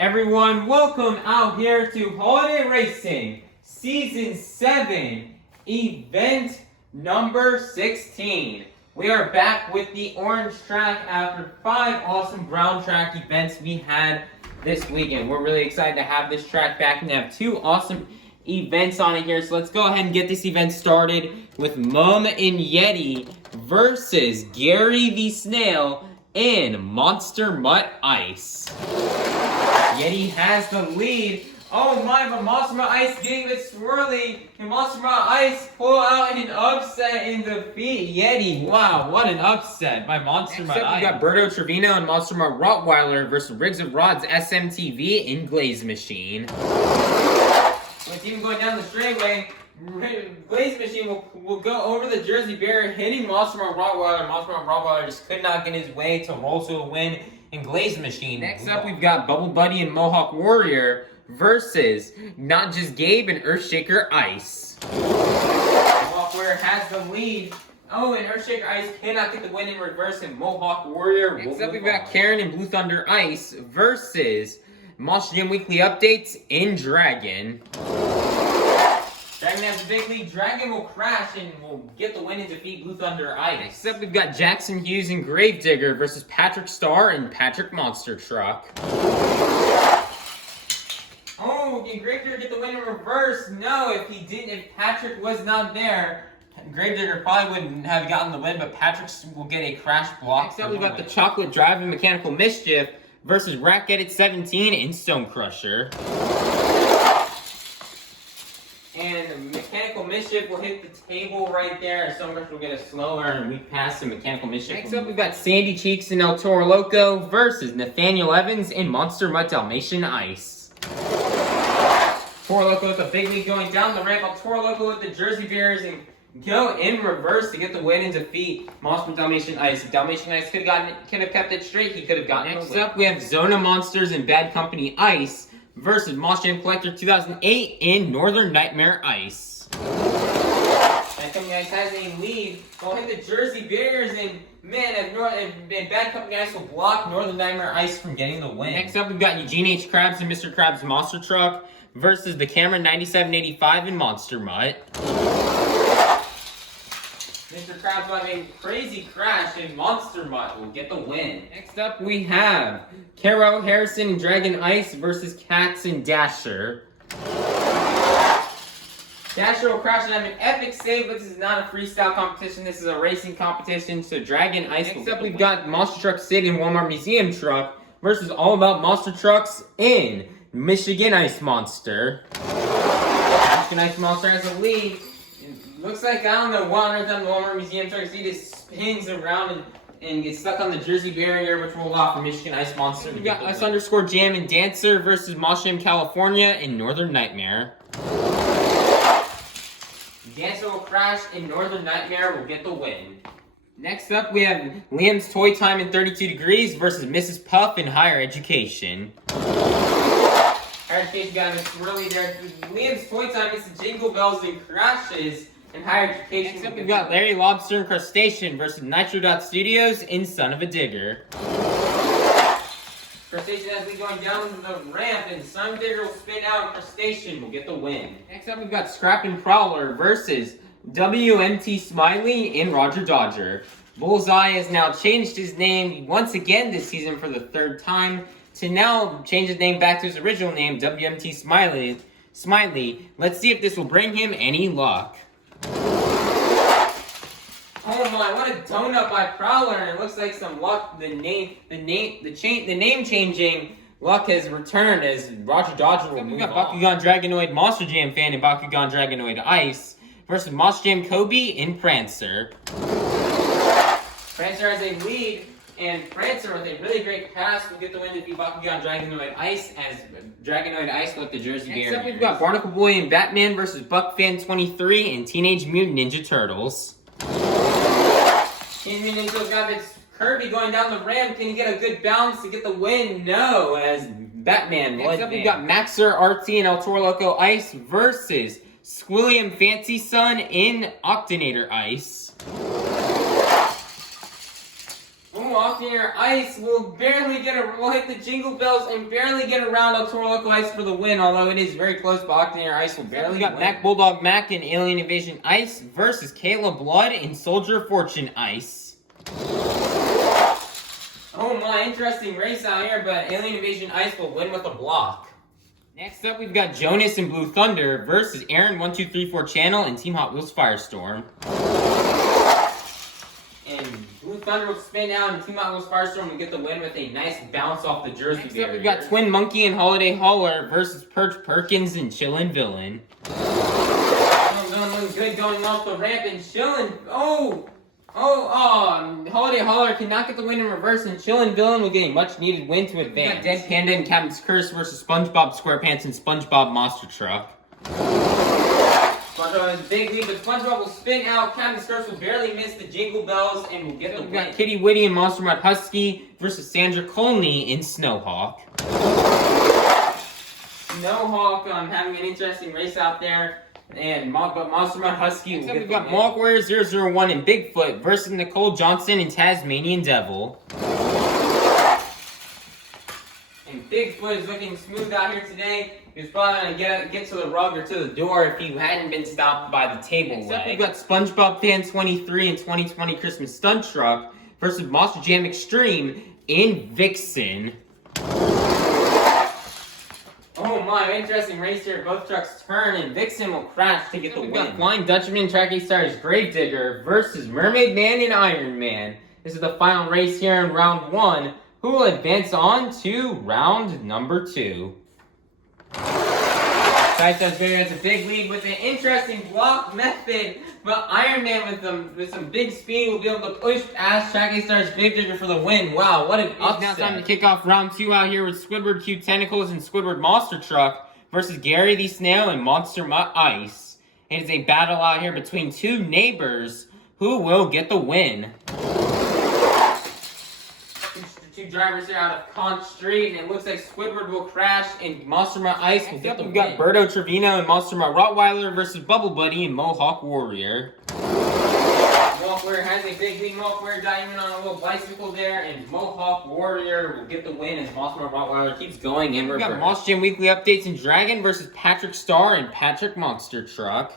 Everyone, welcome out here to Holiday Racing Season 7, Event number 16. We are back with the orange track after 5 awesome brown track events we had this weekend. We're really excited to have this track back and have 2 awesome events on it here. So let's go ahead and get this event started with Mum and Yeti versus Gary the Snail in Monster Mutt Ice. Yeti has the lead. Oh my, but Monster Mutt Ice getting a bit swirly. Can Monster Mutt Ice pull out an upset in defeat Yeti? Wow, what an upset by Monster Mutt Ice. We got Berto Trevino and Monster Mutt Rottweiler versus Riggs of Rod's SMTV in Glaze Machine. With even going down the straightaway, Glaze Machine will go over the Jersey Barrier, hitting Monster Mutt Rottweiler. Monster Mutt Rottweiler just could not get his way to roll to a win in Glaze Machine. Next up, we've got Bubble Buddy and Mohawk Warrior versus Not Just Gabe and Earthshaker Ice. Mohawk Warrior has the lead. Oh, and Earthshaker Ice cannot get the win in reverse, and Mohawk Warrior. Next up, we've got Karen and Blue Thunder Ice versus Monster Jam Weekly Updates in Dragon. Dragon has a big lead. Dragon will crash and will get the win and defeat Blue Thunder Ice. Next up, we've got Jackson Hughes and Gravedigger versus Patrick Starr and Patrick Monster Truck. Oh, can Gravedigger get the win in reverse? No, if Patrick was not there, Gravedigger probably wouldn't have gotten the win, but Patrick will get a crash block. Next up, we've got the Chocolate Drive and Mechanical Mischief versus Rack Edit 17 in Stone Crusher. And Mechanical Mischief will hit the table right there. Stone Crusher will get a slower and we pass the Mechanical Mischief. Next up, we've got Sandy Cheeks and El Toro Loco versus Nathaniel Evans in Monster Mutt Dalmatian Ice. Toro Loco with a big lead going down the ramp. El Toro Loco with the Jersey Bears and go in reverse to get the win and defeat Monster Dalmatian Ice. If Dalmatian Ice could have kept it straight, he could have gotten it. Next up, we have Zona Monsters and Bad Company Ice versus Monster Jam Collector 2008 in Northern Nightmare Ice. Bad Company Ice has a lead. They'll hit the Jersey Barriers, and man, and Bad Company Ice will block Northern Nightmare Ice from getting the win. Next up, we've got Eugene H. Krabs and Mr. Krabs Monster Truck versus the Cameron 9785 in Monster Mutt. Mr. Krabs will have a crazy crash and Monster Mutt will get the win. Next up, we have Caro Harrison and Dragon Ice versus Cats and Dasher. Dasher will crash and have an epic save, but this is not a freestyle competition. This is a racing competition, so Dragon Ice. Next up, we've got Monster Truck Sid and Walmart Museum Truck versus All About Monster Trucks in Michigan Ice Monster. Michigan Ice Monster has a lead. Looks like, I don't know, what on earth on the Walmart Museum Truck. He just spins around and gets stuck on the Jersey Barrier, which rolled off for Michigan Ice Monster. We got Us _ Jam and Dancer versus Monster Jam California in Northern Nightmare. Dancer will crash and Northern Nightmare will get the win. Next up, we have Liam's Toy Time in 32 Degrees versus Mrs. Puff in Higher Education. Higher Education got a swirly there. Liam's Toy Time is the Jingle Bells and crashes in Higher Education. Next up, we've got Larry Lobster and Crustacean versus Nitro Studios in Son of a Digger. Crustacean has been going down the ramp, and Son of a Digger will spin out, and Crustacean will get the win. Next up, we've got Scrap and Prowler versus WMT Smiley in Roger Dodger. Bullseye has now changed his name once again this season for the 3rd time to now change his name back to his original name, WMT Smiley. Let's see if this will bring him any luck. Oh my, what a donut by Prowler, and it looks like some luck. The name changing luck has returned as Roger Dodger will move on. Bakugan Dragonoid Monster Jam fan and Bakugan Dragonoid Ice versus Monster Jam Kobe in Prancer. Prancer has a lead, and Prancer with a really great pass will get the win to beat Bakugan Dragonoid Ice as Dragonoid Ice with the Jersey Barriers. Next up, we've got Barnacle Boy and Batman versus BuckFan23 and Teenage Mutant Ninja Turtles. Teenage Mutant Ninja Turtles got this Kirby going down the ramp. Can he get a good bounce to get the win? No, as Batman. Next up, we've got Maxer RT and El Toro Loco Ice versus Squilliam Fancy Sun in Octanator Ice. Oh Oh, Octanator Ice will will hit the Jingle Bells and barely get around El Toro Loco Ice for the win, although it is very close, but Octanator Ice will barely get win. Mac Bulldog Mac and Alien Invasion Ice versus Kayla Blood and Soldier Fortune Ice. Oh my, interesting race out here, but Alien Invasion Ice will win with a block. Next up, we've got Jonas and Blue Thunder versus Aaron1234 Channel and Team Hot Wheels Firestorm. And Blue Thunder will spin out and Team Hot Wheels Firestorm will get the win with a nice bounce off the jersey barrier. Next up, we've got Twin Monkey and Holiday Hauler versus Perch Perkins and Chillin' Villain. Looking good going off the ramp and Chillin'. Holiday Hauler cannot get the win in reverse, and Chillin' Villain will get a much needed win to advance. We've got Dead Panda and Captain's Curse versus SpongeBob SquarePants and SpongeBob Monster Truck. SpongeBob has a big lead, but SpongeBob will spin out. Captain's Curse will barely miss the Jingle Bells and will get the win. We've got Kitty Witty and Monster Mud Husky versus Sandra Colney in Snowhawk. Snowhawk having an interesting race out there. And Monster Mud Husky will get we've got Mohawk Warrior 001 and Bigfoot versus Nicole Johnson and Tasmanian Devil. And Bigfoot is looking smooth out here today. He was probably going to get to the rug or to the door if he hadn't been stopped by the table leg. We've got SpongeBob Fan 23 and 2020 Christmas Stunt Truck versus Monster Jam Extreme in Vixen. Oh my, interesting race here. Both trucks turn and Vixen will crash to get the win. We've got Flying Dutchman and Track A Stars Gravedigger versus Mermaid Man and Iron Man. This is the final race here in round 1. Who will advance on to round number 2? Side Stars Gravedigger has a big lead with an interesting block method, but Iron Man with some big speed will be able to push past Track A Stars Gravedigger for the win. Wow, what an upset. It's now time to kick off round 2 out here with Squidward Q Tentacles and Squidward Monster Truck versus Gary the Snail and Monster Mutt Ice. It is a battle out here between two neighbors. Who will get the win? Two drivers here out of Conch Street, and it looks like Squidward will crash and Monster Mutt Ice will get the win. We've got Berto Trevino and Monster Mutt Rottweiler versus Bubble Buddy and Mohawk Warrior. Mohawk Warrior has a big lead. Mohawk Warrior diving on a little bicycle there, and Mohawk Warrior will get the win as Monster Mutt Rottweiler keeps going in reverse. We've got Monster Jam Weekly Updates and Dragon versus Patrick Star and Patrick Monster Truck.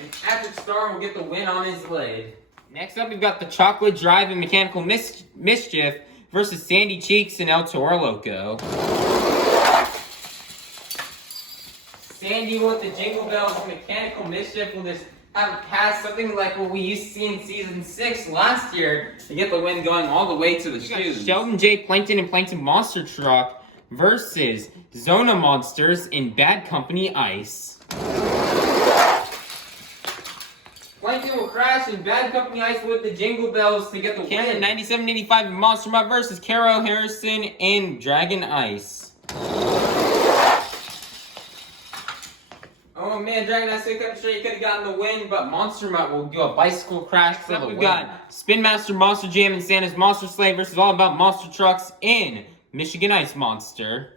And Patrick Star will get the win on his lid. Next up, we've got the Chocolate Drive and Mechanical Mischief versus Sandy Cheeks and El Toro Loco. Sandy with the Jingle Bells and Mechanical Mischief will just have a pass, something like what we used to see in Season 6 last year to get the win going all the way to the shoes. Sheldon J. Plankton and Plankton Monster Truck versus Zona Monsters in Bad Company Ice. Plankton will crash and Bad Company Ice with the Jingle Bells to get the win. 9785 Monster Mutt versus Carol Harrison and Dragon Ice. Oh man, Dragon Ice could have gotten the win, but Monster Mutt will do a bicycle crash for the win. We've got Spin Master Monster Jam and Santa's Monster Sleigh versus All About Monster Trucks in Michigan Ice Monster.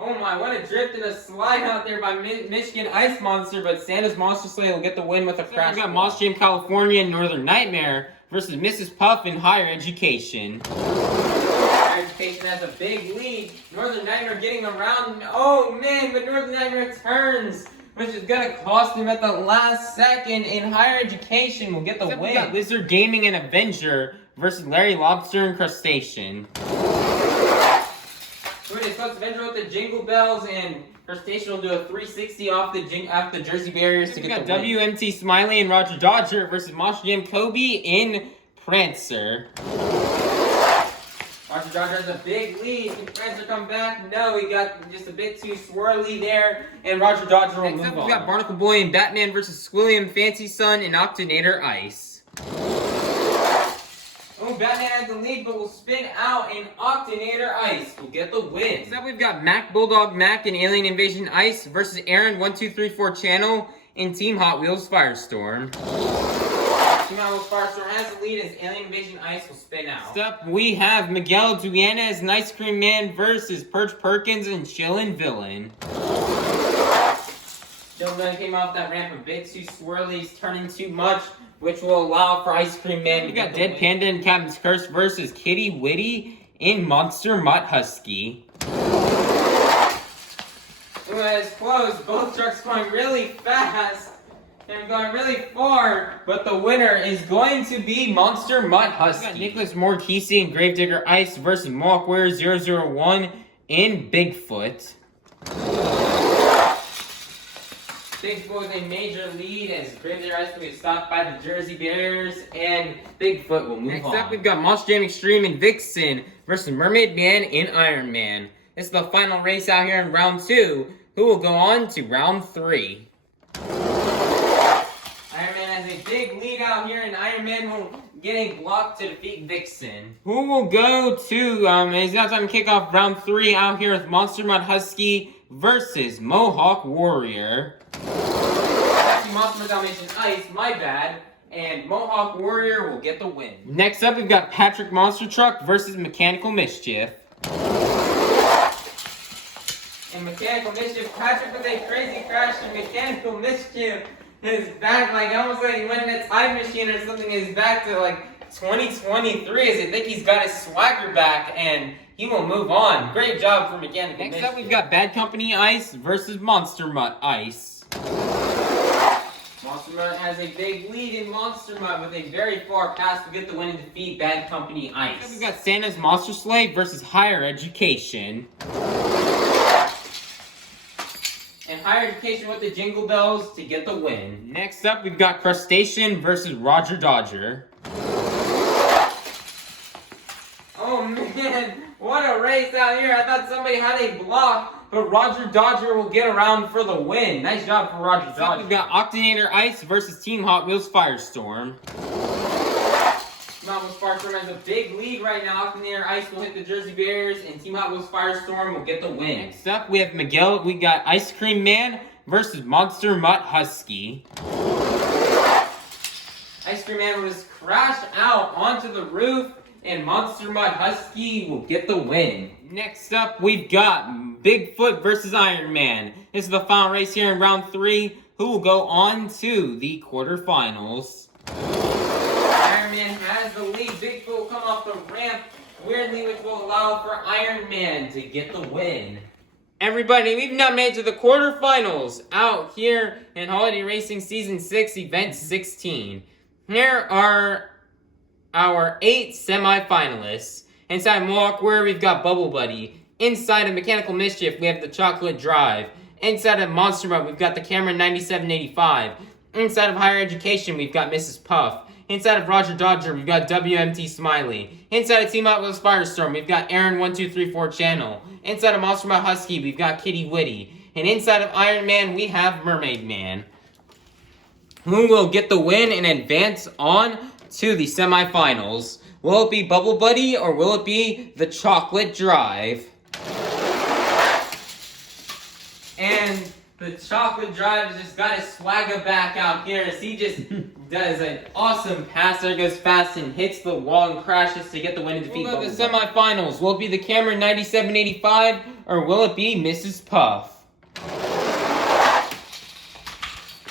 Oh my, what a drift and a slide out there by Michigan Ice Monster, but Santa's Monster Sleigh will get the win with a crash. We've got Monster Jam California and Northern Nightmare versus Mrs. Puff in Higher Education. Higher Education has a big lead. Northern Nightmare getting around. Oh man, but Northern Nightmare turns, which is going to cost him at the last second, and Higher Education will get the win. We've got Lizard Gaming and Avenger versus Larry Lobster and Crustacean. Avenger with the Jingle Bells, and Crustacean will do a 360 off the jersey barriers to get the win. WMT Smiley and Roger Dodger versus Monster Jam Kobe in Prancer. Roger Dodger has a big lead. Can Prancer come back? No, he got just a bit too swirly there, and Roger Dodger will move on. We've got Barnacle Boy and Batman versus Squilliam Fancy Sun and Octanator Ice. Oh, Batman has the lead, but will spin out, and Octanator Ice will get the win. Next up, we've got Mac Bulldog Mac and Alien Invasion Ice versus Aaron1234 Channel and Team Hot Wheels Firestorm. Team Hot Wheels Firestorm has the lead as Alien Invasion Ice will spin out. Next up, we have Miguel Duenas and Ice Cream Man versus Perch Perkins and Chillin' Villain. Team Hot Wheels Firestorm has the lead as Alien Invasion Ice will spin out. Next up, we have Miguel Duenas and Ice Cream Man versus Perch Perkins and Chillin' Villain. Team Hot Wheels Firestorm has the lead as Alien Invasion Ice will spin out. Next up, we have Miguel Duenas and Ice Cream Man versus Perch Perkins and Chillin' Villain. Gentleman came off that ramp a bit too swirly. He's turning too much, which will allow for Ice Cream Man. We got Dead Panda and Captain's Curse versus Kitty Witty in Monster Mutt Husky. It was close. Both trucks going really fast. They're going really far, but the winner is going to be Monster Mutt Husky. We got Nicholas Morkisi and Gravedigger Ice versus Mohawk Warrior 001 in Bigfoot. Bigfoot with a major lead as Gravedigger Ice will be stopped by the Jersey Bears, and Bigfoot will move on. Next up, we've got Monster Jam Extreme and Vixen versus Mermaid Man and Iron Man. This is the final race out here in round 2, who will go on to round 3. Iron Man has a big lead out here, and Iron Man will get a block to defeat Vixen. Who will go to, it's now time to kick off round 3 out here with Monster Mutt Husky versus Mohawk Warrior. Actually, Monster Mutt Dalmatian Ice, my bad. And Mohawk Warrior will get the win. Next up, we've got Patrick Monster Truck versus Mechanical Mischief. And Mechanical Mischief, Patrick with a crazy crash, and Mechanical Mischief is back, like almost like he went in a time machine or something. Is back to like 2023, as I think he's got his swagger back, and he will move on. Great job for Mechanical Mischief. Next up, we've got Bad Company Ice versus Monster Mutt Ice. Monster Mutt has a big lead in Monster Mutt with a very far pass to get the win and defeat Bad Company Ice. Next up, we've got Santa's Monster Slave versus Higher Education. And Higher Education with the Jingle Bells to get the win. Next up, we've got Crustacean versus Roger Dodger. Oh man, what a race out here. I thought somebody had a block, but Roger Dodger will get around for the win. Nice job for Roger Dodger. Next up, we've got Octonator Ice versus Team Hot Wheels Firestorm. Team Hot Wheels Firestorm has a big lead right now. Octonator Ice will hit the Jersey Bears, and Team Hot Wheels Firestorm will get the win. Next up, we have Miguel. We got Ice Cream Man versus Monster Mutt Husky. Ice Cream Man was crashed out onto the roof, and Monster Mutt Husky will get the win. Next up, we've got Bigfoot versus Iron Man. This is the final race here in round 3, who will go on to the quarterfinals. Iron Man has the lead. Bigfoot will come off the ramp weirdly, which will allow for Iron Man to get the win. Everybody, we've now made to the quarterfinals out here in Holiday Racing Season 6, Event 16. Here are our 8 semi-finalists. Inside Mohawk Warrior, we've got Bubble Buddy. Inside of Mechanical Mischief, we have the Chocolate Drive. Inside of Monster Mutt, we've got the Cameron 9785. Inside of Higher Education, we've got Mrs. Puff. Inside of Roger Dodger, we've got WMT Smiley. Inside of Team Hot Wheels Firestorm, we've got Aaron1234 Channel. Inside of Monster Mutt Husky, we've got Kitty Witty. And inside of Iron Man, we have Mermaid Man. Who will get the win and advance on to the semifinals? Will it be Bubble Buddy or will it be the Chocolate Drive? And the Chocolate Drive has just got his swagger back out here as he just does an awesome pass. There goes fast and hits the wall and crashes to get the win and defeat. We'll go to the semifinals. Will it be the Cameron 9785 or will it be Mrs. Puff?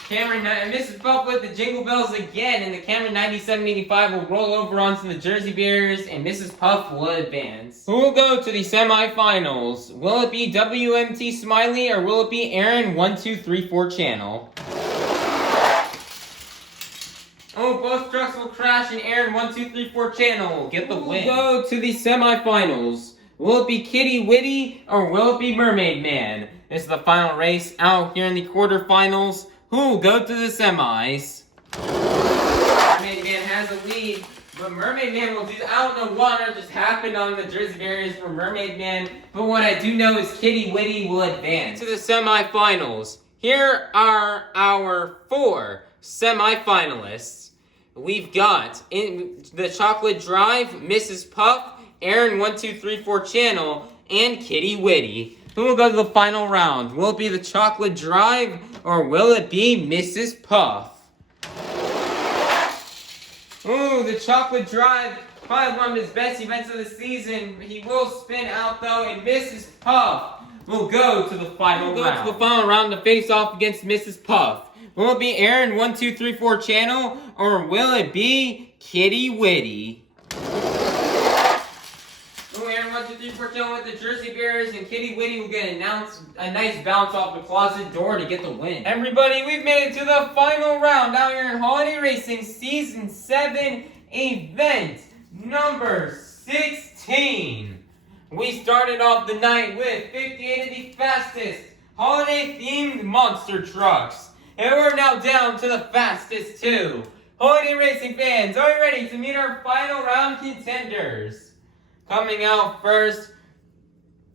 Cameron and Mrs. Puff with the Jingle Bells again, and the Cameron 9785 will roll over onto the Jersey Bears, and Mrs. Puff will advance. Who will go to the semifinals? Will it be WMT Smiley or will it be Aaron1234 Channel? Oh, both trucks will crash, and Aaron1234 Channel will get the win. Who will go to the semifinals? Will it be Kitty Witty or will it be Mermaid Man? This is the final race out here in the quarterfinals. Who will go to the semis? Mermaid Man has a lead, but Mermaid Man will do, I don't know what just happened on the Jersey Barriers for Mermaid Man, but what I do know is Kitty Witty will advance to the semifinals. Here are our 4 semifinalists. We've got in the Chocolate Drive, Mrs. Puff, Aaron1234 Channel, and Kitty Witty. Who will go to the final round? Will it be the Chocolate Drive or will it be Mrs. Puff? Ooh, the Chocolate Drive, probably one of his best events of the season. He will spin out though, and Mrs. Puff will go to the final round to face off against Mrs. Puff. Will it be Aaron 1234 channel or will it be Kitty Witty? Aaron 1234 channel with the Jersey Bears and Kitty Witty will get a nice bounce off the closet door to get the win. Everybody, we've made it to the final round out here in Holiday Racing Season 7 event number 16. We started off the night with 58 of the fastest holiday-themed monster trucks. And we're now down to the fastest two. Holiday Racing fans, are you ready to meet our final round contenders? Coming out first,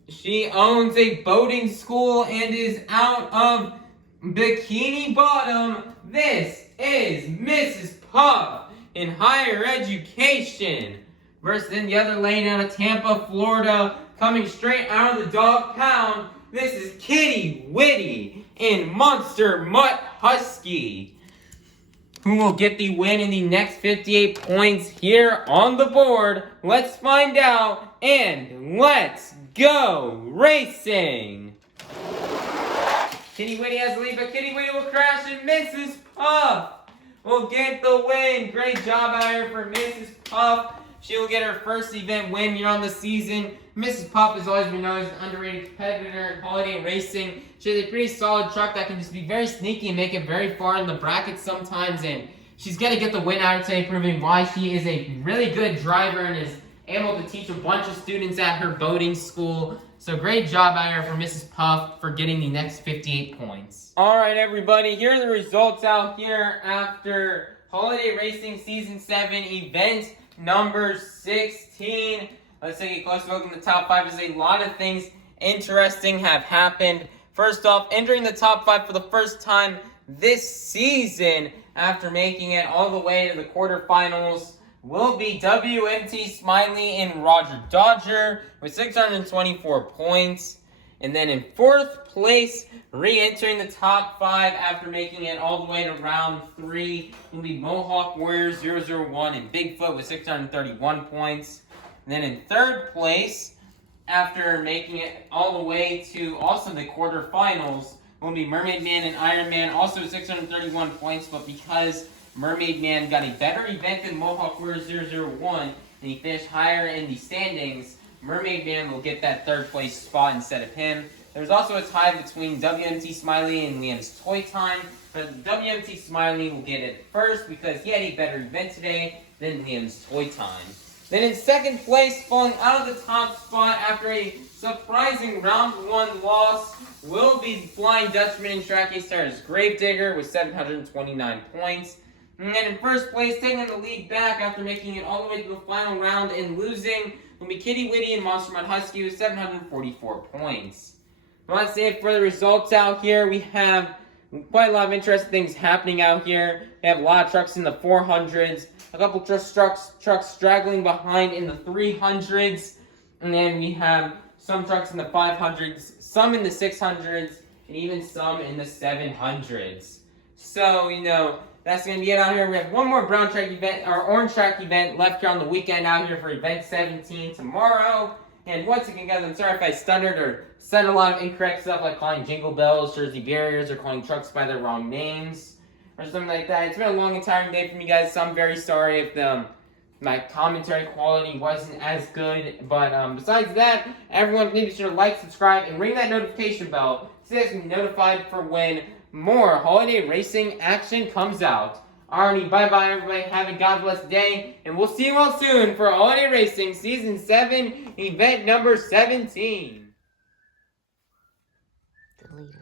she owns a boating school and is out of Bikini Bottom. This is Mrs. Puff in higher education. Versus in the other lane out of Tampa, Florida, coming straight out of the dog pound. This is Kitty Witty in Monster Mutt Husky. Who will get the win in the next 58 points here on the board? Let's find out, and let's go racing! Kitty Witty has the lead, but Kitty Witty will crash, and Mrs. Puff will get the win. Great job out here for Mrs. Puff. She will get her first event win here on the season. Mrs. Puff has always been known as an underrated competitor in holiday racing. She has a pretty solid truck that can just be very sneaky and make it very far in the bracket sometimes. And she's going to get the win out today, proving why she is a really good driver and is able to teach a bunch of students at her boating school. So great job out here for Mrs. Puff for getting the next 58 points. All right, everybody. Here are the results out here after Holiday Racing Season 7 event number 16. Let's take a close look in the top 5 as a lot of things interesting have happened. First off, entering the top 5 for the first time this season after making it all the way to the quarterfinals will be WMT Smiley and Roger Dodger with 624 points. And then in 4th place, re-entering the top 5 after making it all the way to round 3 will be Mohawk Warriors 001 and Bigfoot with 631 points. And then in 3rd place, after making it all the way to also the quarterfinals, will be Mermaid Man and Iron Man, also with 631 points, but because Mermaid Man got a better event than Mohawk Warriors 001 and he finished higher in the standings, Mermaid Man will get that 3rd place spot instead of him. There's also a tie between WMT Smiley and Liam's Toy Time, but WMT Smiley will get it first because he had a better event today than Liam's Toy Time. Then in 2nd place, falling out of the top spot after a surprising round 1 loss, will be Flying Dutchman and Track A Stars Gravedigger with 729 points. And then in 1st place, taking the lead back after making it all the way to the final round and losing, will be Kitty Witty and Monster Mutt Husky with 744 points. Well, that's it for the results out here. We have quite a lot of interesting things happening out here. We have a lot of trucks in the 400s, a couple trucks straggling behind in the 300s, and then we have some trucks in the 500s, some in the 600s, and even some in the 700s. So, that's going to be it out here. We have one more brown track event, or orange track event left here on the weekend out here for event 17 tomorrow. And once again, guys, I'm sorry if I stuttered or said a lot of incorrect stuff like calling jingle bells, Jersey barriers, or calling trucks by their wrong names, or something like that. It's been a long and tiring day for me, guys, so I'm very sorry if my commentary quality wasn't as good. But besides that, everyone please be sure to like, subscribe, and ring that notification bell so that you can be notified for when more holiday racing action comes out. Alrighty, bye-bye, everybody. Have a God bless day, and we'll see you all soon for Holiday Racing Season 7, Event number 17. Deleted.